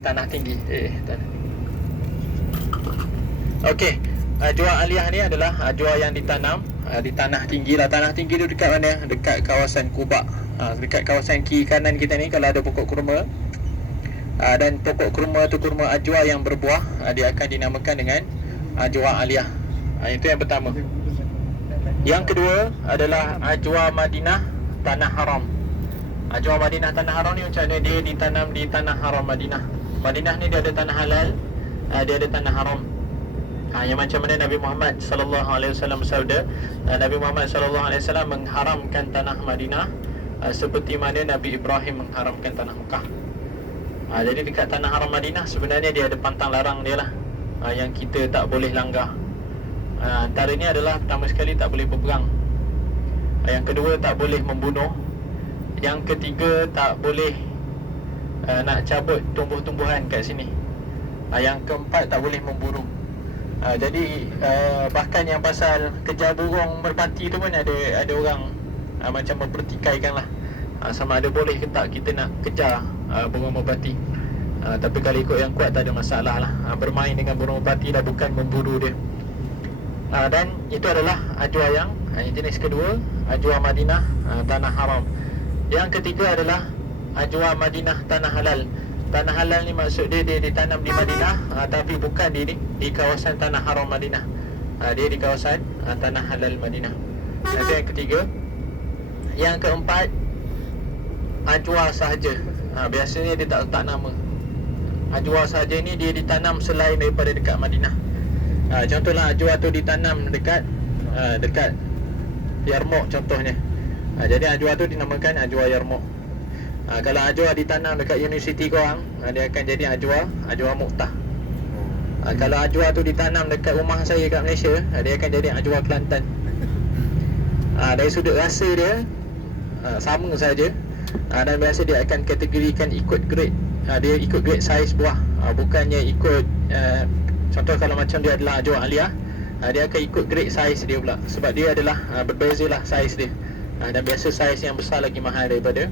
Tanah tinggi. Tanah tinggi. Okey, ajwa aliyah ni adalah ajwa yang ditanam di tanah tinggi lah. Tanah tinggi tu dekat mana? Dekat kawasan Kubak. Dekat kawasan kiri kanan kita ni kalau ada pokok kurma, dan pokok kurma tu kurma ajwa yang berbuah, dia akan dinamakan dengan ajwa aliyah. Itu yang pertama. Yang kedua adalah ajwa Madinah tanah haram. Ajwa Madinah tanah haram ni macam mana? Dia ditanam di tanah haram Madinah. Madinah ni dia ada tanah halal, dia ada tanah haram. Yang macam mana Nabi Muhammad sallallahu alaihi wasallam bersabda, Nabi Muhammad sallallahu alaihi wasallam mengharamkan tanah Madinah seperti mana Nabi Ibrahim mengharamkan tanah Mekah. Jadi dekat tanah haram Madinah sebenarnya dia ada pantang larang dia lah, yang kita tak boleh langgar. Antaranya adalah pertama sekali tak boleh berperang, yang kedua tak boleh membunuh, yang ketiga tak boleh nak cabut tumbuh-tumbuhan kat sini, yang keempat tak boleh memburu. Jadi bahkan yang pasal kejar burung merpati tu pun ada orang macam mempertikaikan lah, sama ada boleh ke tak kita nak kejar burung merpati. Tapi kalau ikut yang kuat tak ada masalah lah. Bermain dengan burung merpati dah bukan memburu dia. Dan itu adalah ajwa yang jenis kedua, ajwa Madinah tanah haram. Yang ketiga adalah ajwa Madinah tanah halal. Tanah halal ni maksud dia ditanam di Madinah, tapi bukan di kawasan tanah haram Madinah. Dia di kawasan tanah halal Madinah. Itu yang ketiga. Yang keempat, ajwa sahaja. Biasanya dia tak letak nama. Ajwa sahaja ni dia ditanam selain daripada dekat Madinah. Contohlah ajwa tu ditanam dekat Yarmouk contohnya. Jadi ajwa tu dinamakan ajwa Yarmouk. Kalau ajwa ditanam dekat universiti korang, dia akan jadi ajwa Muqtah. Kalau ajwa tu ditanam dekat rumah saya kat Malaysia, dia akan jadi ajwa Kelantan. Dari sudut rasa dia sama saja, dan biasa dia akan kategorikan ikut grade. Dia ikut grade saiz buah, bukannya ikut contoh kalau macam dia adalah ajwa aliyah, dia akan ikut grade saiz dia pula. Sebab dia adalah berbeza lah saiz dia. Dan biasa saiz yang besar lagi mahal daripada